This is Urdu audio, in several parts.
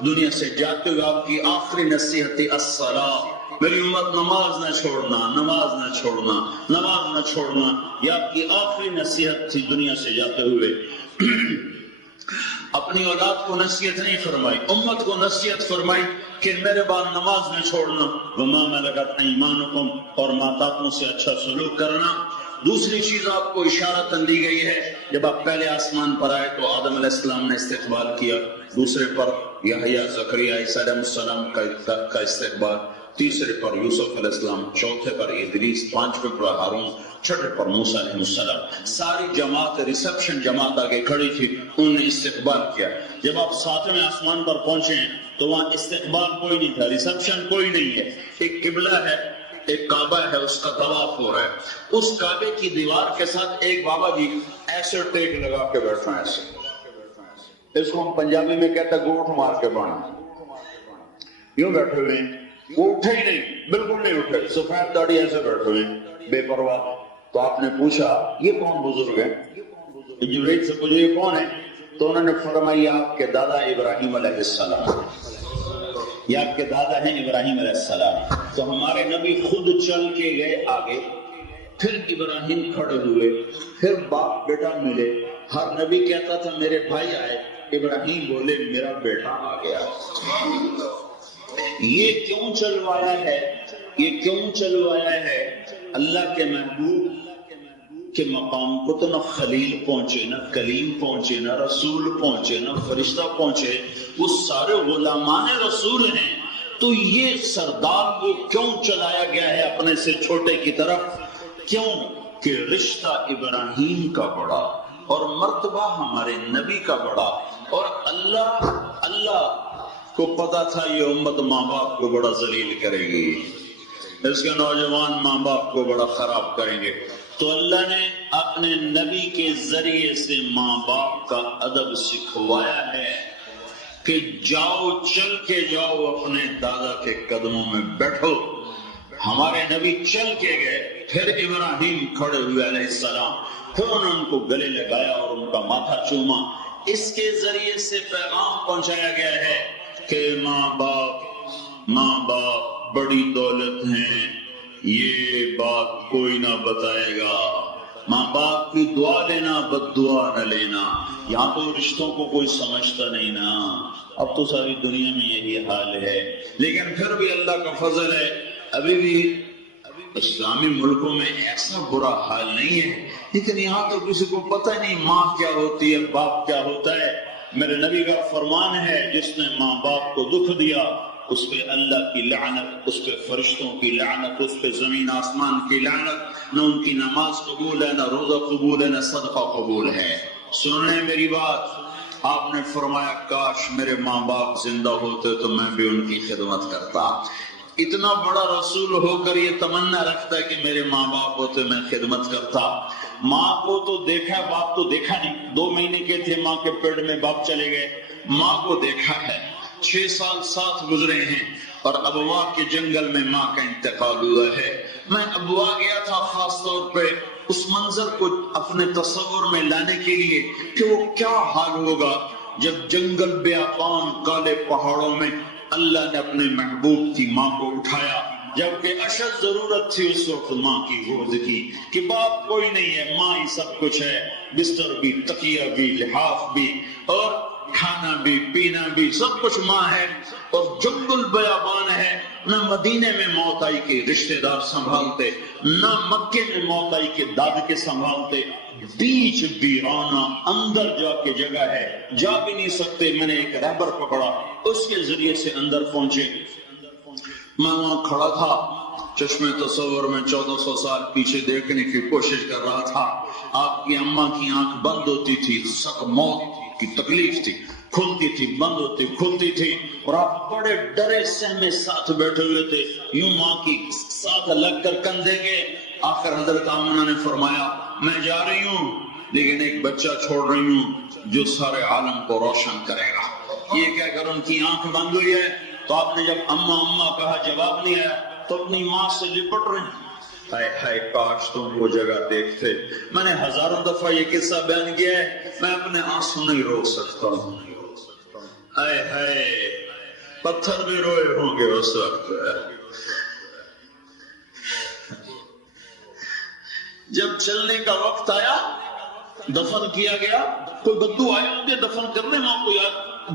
دنیا سے جاتے ہوئے آپ کی آخری نصیحت الصلاۃ، میری امت نماز نہ چھوڑنا، نماز نہ چھوڑنا، نماز نہ چھوڑنا، یہ آپ کی آخری نصیحت تھی دنیا سے جاتے ہوئے۔ اپنی اولاد کو نصیحت نہیں فرمائی، امت کو نصیحت فرمائی کہ میرے بعد نماز نہ چھوڑنا، وما ملکت ایمانکم، اور ماتاتوں سے اچھا سلوک کرنا۔ دوسری چیز آپ کو اشارتاً دی گئی ہے، جب آپ پہلے آسمان پر آئے تو آدم علیہ السلام نے استقبال کیا، دوسرے پر یحییٰ، زکریا، عیسیٰ علیہ السلام کا استقبال، تیسرے پر یوسف علیہ السلام، چوتھے پر ادریس، پانچویں پر ہارون، چھٹے پر موسیٰ علیہ السلام۔ ساری جماعت، ریسپشن جماعت آگے کھڑی تھی، انہوں نے استقبال کیا۔ جب آپ ساتویں آسمان پر پہنچے ہیں تو وہاں استقبال کوئی نہیں تھا، ریسپشن کوئی نہیں ہے، ایک قبلہ ہے، ایک کعبہ ہے، اس کا طواف ہو رہا ہے۔ اس کعبے کی دیوار کے ساتھ ایک بابا جی ایسے ٹیک لگا کے بیٹھ رہے ہیں، ایسے، اس کو ہم پنجابی میں کہتے ہیں گوٹھ مار کے بانا، یوں بیٹھے ہوئے ہیں، وہ اٹھے ہی نہیں، بالکل نہیں اٹھے، سفید داڑھی ایسے بیٹھے ہوئے ہیں، بے پرواہ۔ تو آپ نے پوچھا یہ کون بزرگ ہے؟ جبریل سے پوچھا یہ کون ہے؟ تو انہوں نے فرمایا آپ کے دادا ابراہیم علیہ السلام، یہ آپ کے دادا ہیں ابراہیم علیہ السلام۔ تو ہمارے نبی خود چل کے گئے آگے، پھر ابراہیم کھڑے ہوئے، پھر باپ بیٹا ملے۔ ہر نبی کہتا تھا میرے بھائی آئے، ابراہیم بولے میرا بیٹا آ گیا۔ یہ کیوں چلوایا ہے؟ یہ کیوں چلوایا ہے؟ اللہ کے محبوب کے مقام کو تو نہ خلیل پہنچے، نہ کلیم پہنچے، نہ رسول پہنچے، نہ فرشتہ پہنچے، وہ سارے غلامان رسول ہیں۔ تو یہ سردار کو کیوں چلایا گیا ہے اپنے سے چھوٹے کی طرف؟ کیوں کہ رشتہ ابراہیم کا بڑا اور مرتبہ ہمارے نبی کا بڑا، اور اللہ کو پتا تھا یہ امت ماں باپ کو بڑا ذلیل کرے گی، اس کے نوجوان ماں باپ کو بڑا خراب کریں گے، تو اللہ نے اپنے نبی کے ذریعے سے ماں باپ کا ادب سکھوایا ہے کہ جاؤ، چل کے جاؤ، اپنے دادا کے قدموں میں بیٹھو۔ ہمارے نبی چل کے گئے، پھر ابراہیم کھڑے ہوئے علیہ السلام، پھر انہوں نے ان کو گلے لگایا اور ان کا ماتھا چوما۔ اس کے ذریعے سے پیغام پہنچایا گیا ہے کہ ماں باپ بڑی دولت ہیں، یہ بات کوئی نہ بتائے گا۔ ماں باپ کی دعا لینا، بد دعا نہ لینا۔ یہاں تو رشتوں کو کوئی سمجھتا نہیں نا، اب تو ساری دنیا میں یہی حال ہے، لیکن پھر بھی اللہ کا فضل ہے، ابھی بھی اسلامی ملکوں میں ایسا برا حال نہیں ہے، لیکن یہاں تو کسی کو پتہ نہیں ماں کیا ہوتی ہے، باپ کیا ہوتا ہے۔ میرے نبی کا فرمان ہے جس نے ماں باپ کو دکھ دیا اس پہ اللہ کی لعنت، اس پہ فرشتوں کی لعنت، اس پہ زمین آسمان کی لعنت، نہ ان کی نماز قبول ہے، نہ روزہ قبول ہے، نہ صدقہ قبول ہے۔ سنیں میری بات، آپ نے فرمایا کاش میرے ماں باپ زندہ ہوتے تو میں بھی ان کی خدمت کرتا۔ اتنا بڑا رسول ہو کر یہ تمنا رکھتا ہے کہ میرے ماں باپ ہوتے میں خدمت کرتا۔ ماں کو تو دیکھا، باپ تو دیکھا نہیں، 2 مہینے کے تھے ماں کے پیٹ میں، باپ چلے گئے۔ ماں کو دیکھا ہے، 6 سال ساتھ گزرے ہیں، اور ابوا کے جنگل میں ماں کا انتقال ہوا ہے۔ میں ابوا گیا تھا خاص طور پہ اس منظر کو اپنے تصور میں لانے کے لیے کہ وہ کیا حال ہوگا جب جنگل بیابان کالے پہاڑوں میں اللہ نے اپنے محبوب کی ماں کو اٹھایا، جبکہ اشد ضرورت تھی اس وقت ماں کی گود کی، کہ باپ کوئی نہیں ہے، ماں ہی سب کچھ ہے، بستر بھی، تکیہ بھی، لحاف بھی، اور کھانا بھی، پینا بھی، سب کچھ ماں ہے۔ اور جنگل بیابان ہے، نہ مدینے میں موت آئی کے رشتہ دار سنبھالتے، نہ مکے میں موت آئی کے دادکے سنبھالتے، بیچ ویرانہ، اندر جا کے جگہ ہے، جا بھی نہیں سکتے۔ میں نے ایک رہبر پکڑا، اس کے ذریعے سے اندر پہنچے۔ میں وہاں کھڑا تھا، چشمے تصور میں 1400 سال پیچھے دیکھنے کی کوشش کر رہا تھا۔ آپ کی اماں کی آنکھ بند ہوتی تھی، سخت موت کی تکلیف تھی، کھلتی تھی، بند ہوتی، کھلتی تھی، اور آپ بڑے ڈرے سہمے ساتھ بیٹھے ہوئے تھے، یوں ماں کی ساتھ لگ کر کندھے کے۔ آخر حضرت آمنہ نے فرمایا میں جا رہی ہوں لیکن ایک بچہ چھوڑ رہی ہوں جو سارے عالم کو روشن کرے گا۔ یہ کہہ کر ان کی آنکھ بند ہوئی ہے، تو آپ نے جب اماں کہا جواب نہیں آیا تو اپنی ماں سے لپٹ رہے ہیں۔ ہائے ہائے کاش تم وہ جگہ دیکھتے۔ میں نے ہزاروں دفعہ یہ قصہ بیان کیا ہے، میں اپنے آنسو نہیں روک سکتا ہوں۔ ہائے ہائے پتھر بھی روئے ہوں گے اس وقت جب چلنے کا وقت آیا، دفن کیا گیا، کوئی بدو آئے ہوں گے دفن کرنے میں، کوئی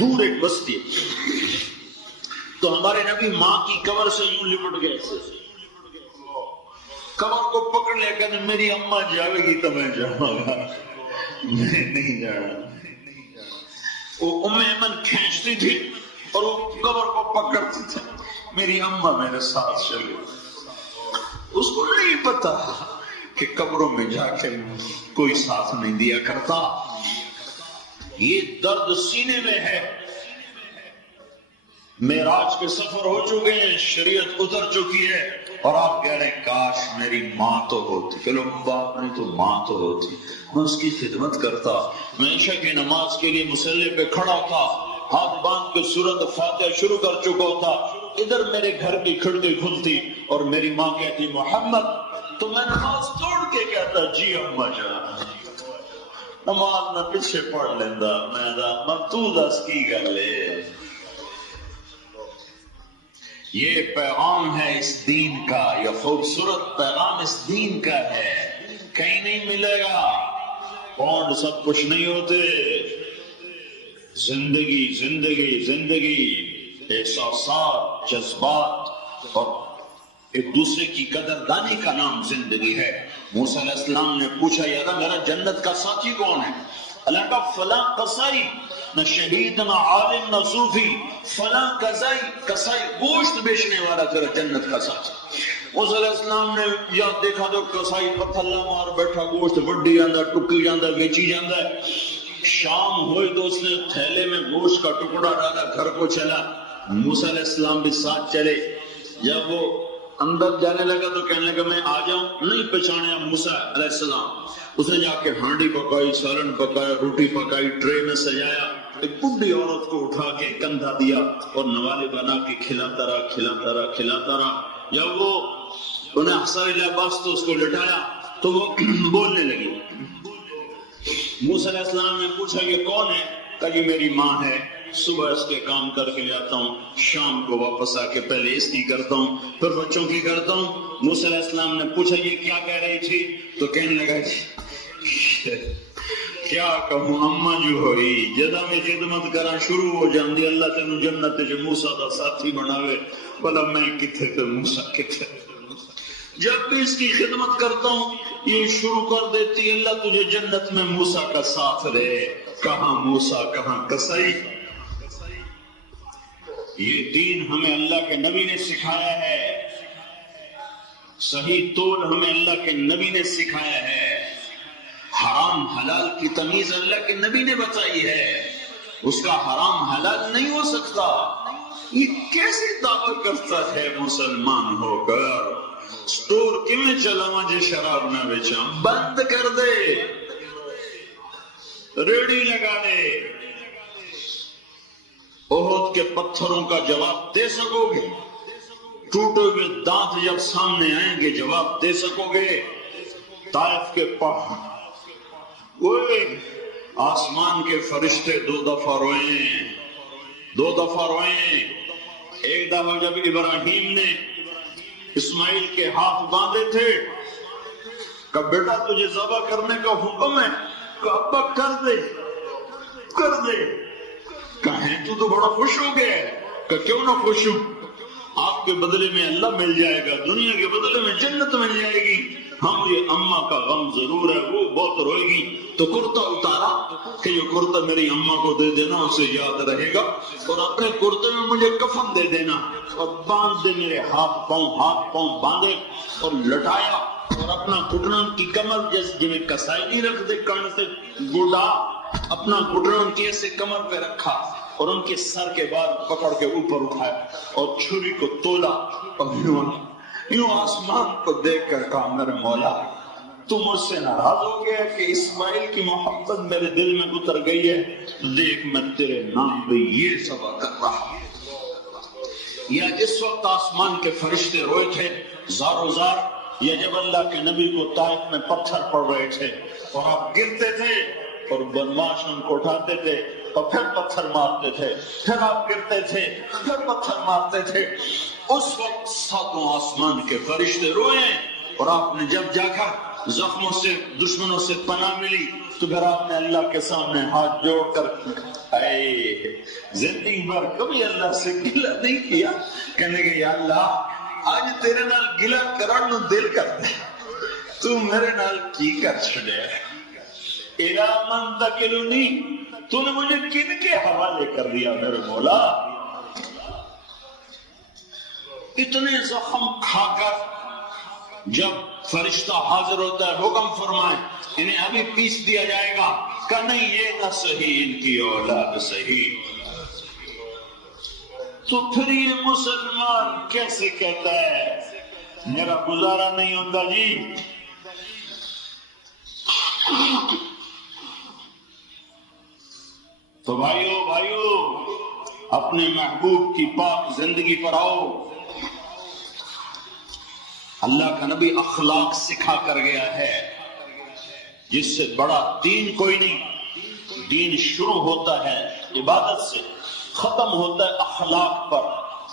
دور ایک بستی، تو ہمارے نبی ماں کی قبر سے یوں لپٹ گئے، قبر کو پکڑ لیا، کہ میری اماں جاوے گی تو میں جاؤں گا، میں نہیں جانا۔ وہ ام ایمن کھینچتی تھی اور وہ قبر کو پکڑتی تھی، میری اماں میرے ساتھ چلی۔ اس کو نہیں پتا کہ قبروں میں جا کے کوئی ساتھ نہیں دیا کرتا۔ یہ درد سینے میں ہے۔ معراج کے سفر ہو چکے ہیں، شریعت اتر چکی ہے، اور آپ کہہ رہے ہیں کاش میری ماں تو ہوتی، چلو باپ نہیں تو ماں تو ہوتی، میں اس کی خدمت کرتا، میں عشاء کی نماز کے لیے مصلی پہ کھڑا تھا، ہاتھ باندھ کے سورۃ فاتحہ شروع کر چکا تھا، ادھر میرے گھر کی کھڑکی کھلتی اور میری ماں کہتی محمد، تو میں نماز توڑ کے کہتا جی اماں جان، نماز میں پیچھے پڑھ لیندہ، میں تو دس کی گل ہے۔ یہ پیغام ہے اس دین کا، یہ خوبصورت پیغام اس دین کا ہے، کہیں نہیں ملے گا۔ پونڈ سب کچھ نہیں ہوتے، زندگی زندگی زندگی، احساسات، جذبات اور ایک دوسرے کی قدردانی کا نام زندگی ہے۔ موسیٰ علیہ السلام نے پوچھا یا اللہ میرا جنت کا ساتھی کون ہے؟ اللہ کا فلاں قصائی، نہ شہید نہ عالم نہ صوفی، فلاں قصائی گوشت بیچنے والا تیرا جنت کا ساتھی۔ موسیٰ علیہ السلام نے یاد دیکھا تو قصائی پتھر مار بیٹھا، گوشت وڈی جاندہ، ٹکی جاندہ، بیچی جاندہ ہے۔ شام ہوئی تو اس نے تھیلے میں گوشت کا ٹکڑا ڈالا، گھر کو چلا، موسیٰ علیہ السلام بھی ساتھ چلے۔ جب وہ اندر جانے لگا تو کہنے لگا میں آ جاؤں، نہیں پہچانا موسیٰ علیہ السلام۔ اس نے جا کے ہانڈی پکائی، سالن پکایا، روٹی پکائی، ٹرے میں سجایا، ایک بڈھی عورت کو اٹھا کے کندھا دیا اور نوالے بنا کے کھلاتا رہا۔ جب وہ انہیں احسر لباس تو اس کو لٹایا تو وہ بولنے لگی۔ موسیٰ علیہ السلام نے پوچھا یہ کون ہے؟ کہا یہ میری ماں ہے، صبح اس کے کام کر کے جاتا ہوں، شام کو واپس آ کے پہلے اس کی کرتا ہوں، پھر بچوں کی کرتا ہوں۔ موسیٰ علیہ السلام نے پوچھا یہ کیا کہہ رہی تھی؟ تو کہنے لگا کیا کہوں اماں جو ہوئی جدا میں خدمت کرا شروع ہو جاندی، اللہ تینوں جنت جو موسیٰ دا ساتھی بناوے، بھلا میں کتھے تے موسیٰ کتھے۔ جب بھی اس کی خدمت کرتا ہوں یہ شروع کر دیتی اللہ تجھے جنت میں موسیٰ کا ساتھ رہے، کہاں موسیٰ کہاں قصائی۔ یہ دین ہمیں اللہ کے نبی نے سکھایا ہے، صحیح طول ہمیں اللہ کے نبی نے سکھایا ہے، حرام حلال کی تمیز اللہ کے نبی نے بتائی ہے، اس کا حرام حلال نہیں ہو سکتا۔ یہ کیسے دعویٰ کرتا ہے مسلمان ہو کر سٹور کیوں چلاواں جے شراب نہ بیچاں؟ بند کر دے، ریڑی لگا دے۔ احد کے پتھروں کا جواب دے سکو گے؟ ٹوٹے ہوئے دانت جب سامنے آئیں گے جواب دے سکو گے؟ طائف کے پہاڑ، آسمان کے فرشتے دو دفعہ روئے۔ ایک دفعہ جب ابراہیم نے اسماعیل کے ہاتھ باندھے تھے، کہ بیٹا تجھے ذبح کرنے کا حکم ہے، کہ ابا کر دے۔ کہیں تو بڑا خوش ہو گیا ہے، کہ کیوں نہ خوش ہوں، آپ کے بدلے میں اللہ مل جائے گا، دنیا کے بدلے میں جنت مل جائے گی، ہم یہ اماں کا غم ضرور ہے، وہ بہت روئے گی۔ تو کرتا اتارا کہ یہ کرتا میری اماں کو دے دینا، اسے یاد رہے گا، اور اپنے کرتے میں مجھے کفن دے دینا، اور باندھ دے میرے ہاتھ پاؤں باندھے اور لٹایا، اور اپنا گھٹنا کی کمر جیسے جنہیں کسائی نہیں رکھ دے کان سے گوڑا، اپنا گھٹنا کی ایسے کمر پہ رکھا اور ان کے سر کے بعد پکڑ کے اوپر اٹھایا اور چھری کو تولا، اور یوں آسمان کو دیکھ کر کہا میرے مولا تو مجھ سے ناراض ہو گیا کہ اسماعیل کی محبت میرے دل میں اتر گئی ہے، دیکھ میں تیرے نام بھی یہ سبا کر رہا ہوں۔ یا اس وقت آسمان کے فرشتے روئے تھے زار و زار، یا جب اللہ کے نبی کو طائف میں پتھر پڑ رہے تھے اور آپ گرتے تھے اور بدماش ان کو اٹھاتے تھے، اور پھر پتھر مارتے تھے، پھر آپ گرتے تھے، پھر پتھر مارتے تھے۔ اس وقت ساتوں آسمان کے فرشتے روئے، اور آپ نے جب جا کر زخموں سے دشمنوں سے پناہ ملی تو پھر آپ نے اللہ کے سامنے ہاتھ جوڑ کر اے زندگی بھر کبھی اللہ سے گلہ نہیں کیا، کہنے کہ یا اللہ آج تیرے نال گلہ کرن نو دل کرتا ہے، تو میرے نال کی کر چھڑے الا من تکلنی، تو نے مجھے کن کے حوالے کر دیا میرے مولا۔ اتنے زخم کھا کر جب فرشتہ حاضر ہوتا ہے حکم فرمائے انہیں ابھی پیس دیا جائے گا، کہ نہیں یہ نہ صحیح، ان کی اولاد صحیح۔ تو پھر یہ مسلمان کیسے کہتا ہے میرا گزارا نہیں ہوتا جی؟ تو بھائیو اپنے محبوب کی پاک زندگی پر آؤ۔ اللہ کا نبی اخلاق سکھا کر گیا ہے، جس سے بڑا دین کوئی نہیں۔ دین شروع ہوتا ہے عبادت سے، ختم ہوتا ہے اخلاق پر۔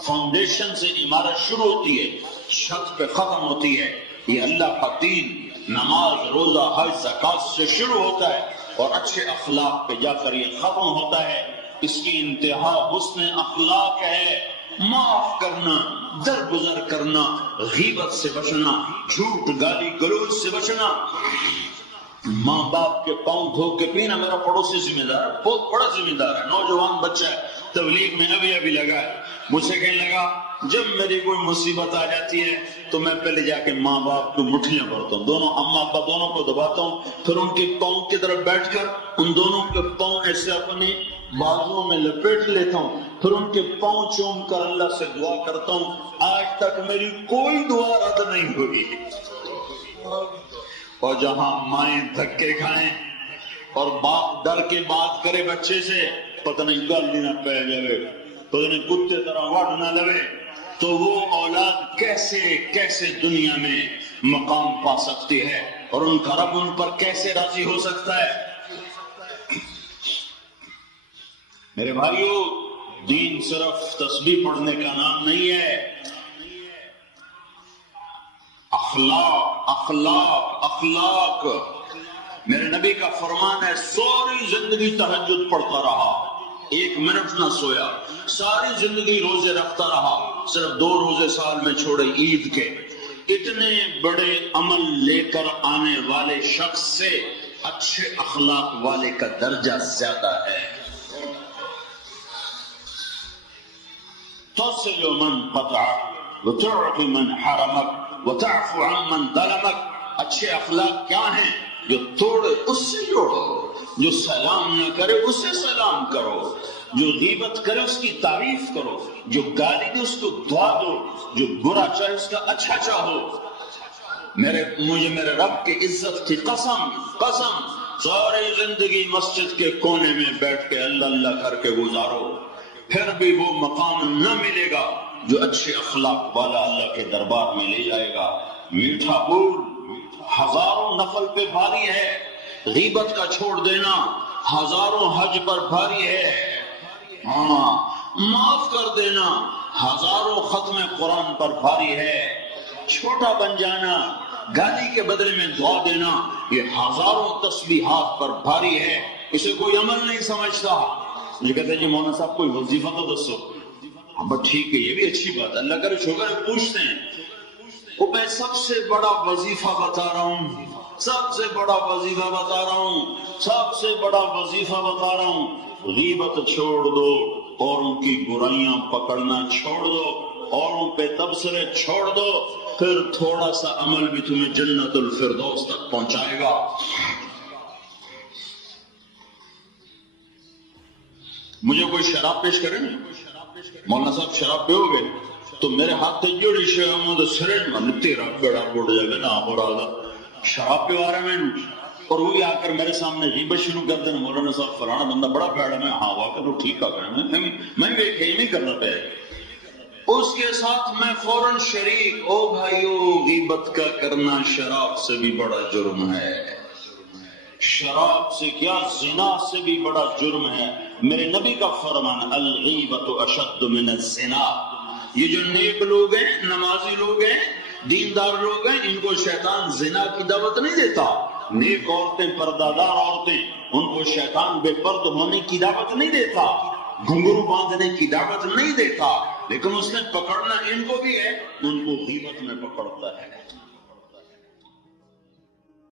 فاؤنڈیشن سے عمارت شروع ہوتی ہے، چھت پہ ختم ہوتی ہے۔ یہ اللہ کا دین نماز، روزہ، حج، زکات سے شروع ہوتا ہے اور اچھے اخلاق پہ جا کر یہ ختم ہوتا ہے۔ اس کی انتہا حسن اخلاق ہے، معاف کرنا، درگزر کرنا، غیبت سے بچنا، جھوٹ گالی گلوچ سے بچنا۔ ماں باپ کے پاؤں دھو کے پینا میرا پڑوسی ذمہ دار ہے، بہت بڑا ذمہ دار ہے، نوجوان بچہ ہے، تبلیغ میں ابھی لگا ہے، مجھ سے کہنے لگا جب میری کوئی مصیبت آ جاتی ہے تو میں پہلے جا کے ماں باپ کو مٹھیاں بھرتا ہوں، دونوں اماں ابا دونوں کو دباتا ہوں، پھر ان کے پاؤں کی طرف بیٹھ کر ان دونوں کے پاؤں ایسے اپنی بازوؤں میں لپیٹ لیتا ہوں، پھر ان کے پاؤں چوم کر اللہ سے دعا کرتا ہوں۔ آج تک میری کوئی دعا رد نہیں ہوئی۔ اور جہاں مائیں دھکے کھائیں اور باپ ڈر کے بات کرے بچے سے، پتہ نہیں گل نہ پہ جائے، پتہ نہیں کتے طرح وٹ نہ لگے، تو وہ اولاد کیسے دنیا میں مقام پا سکتی ہے اور ان کا رب ان پر کیسے راضی ہو سکتا ہے؟ میرے بھائیو، دین صرف تسبیح پڑھنے کا نام نہیں ہے، اخلاق۔ میرے نبی کا فرمان ہے ساری زندگی تہجد پڑھتا رہا، 1 منٹ نہ سویا، ساری زندگی روزے رکھتا رہا، صرف 2 روزے سال میں چھوڑے عید کے۔ اتنے بڑے عمل لے کر آنے والے شخص سے اچھے اخلاق والے کا درجہ زیادہ ہے۔ تصل من قطعك وتعطي من حرمك وتعفو عن من ظلمك۔ اچھے اخلاق کیا ہیں؟ جو توڑے اس سے جوڑو، جو سلام نہ کرے اس سے سلام کرو، جو غیبت کرے اس کی تعریف کرو، جو گالی دے اس کو دعا دو، جو برا چاہے اس کا اچھا چاہو۔ مجھے میرے رب کی عزت کی قسم ساری زندگی مسجد کے کونے میں بیٹھ کے اللہ اللہ کر کے گزارو، پھر بھی وہ مقام نہ ملے گا جو اچھے اخلاق والا اللہ کے دربار میں لے جائے گا۔ میٹھا بول ہزاروں نفل پہ بھاری ہے، غیبت کا چھوڑ دینا ہزاروں حج پر بھاری ہے، معاف کر دینا ہزاروں ختم قرآن پر بھاری ہے، چھوٹا بن جانا، گالی کے بدلے میں دعا دینا یہ ہزاروں تسبیحات پر بھاری ہے۔ اسے کوئی عمل نہیں سمجھتا۔ مجھے کہتے ہیں جی مولانا صاحب کوئی وظیفہ تو دسو۔ بس ٹھیک ہے، یہ بھی اچھی بات ہے، اللہ کرے شکر ہے پوچھتے ہیں۔ وہ میں سب سے بڑا وظیفہ بتا رہا ہوں، سب سے بڑا وظیفہ بتا رہا ہوں، سب سے بڑا وظیفہ بتا رہا ہوں۔ غیبت چھوڑ دو، اوروں کی برائیاں پکڑنا چھوڑ دو، اوروں پہ تبصرے چھوڑ دو، پھر تھوڑا سا عمل بھی تمہیں جنت الفردوس تک پہنچائے گا۔ مجھے کوئی شراب پیش کرے نا، مولانا صاحب شراب پیو گے تو میرے ہاتھ تے جوڑی شامو سرن من تیرا بڑا بڑ جائے نا مولانا شراب پیو آ رہا میں، اور وہی آ کر میرے سامنے غیبت شروع کر دینا، مولانا صاحب فلانا بندہ بڑا پیڑا میں، ہاں واقعہ تو ٹھیک آ کر میں دیکھے ہی نہیں کرنا پہ، اس کے ساتھ میں فوراً شریک۔ او بھائیو، غیبت کا کرنا شراب سے بھی بڑا جرم ہے، شراب سے کیا زنا سے بھی بڑا جرم ہے۔ میرے نبی کا فرمان الغیبت اشد من الزنا. یہ جو نیک لوگ ہیں، نمازی لوگ ہیں، دیندار لوگ ہیں، ان کو شیطان زنا کی دعوت نہیں دیتا. نیک عورتیں، پردادار عورتیں، ان کو شیطان بے پرد ہونے کی دعوت نہیں دیتا، گھنگرو باندھنے کی دعوت نہیں دیتا، لیکن اس نے پکڑنا ان کو بھی ہے، ان کو غیبت میں پکڑتا ہے.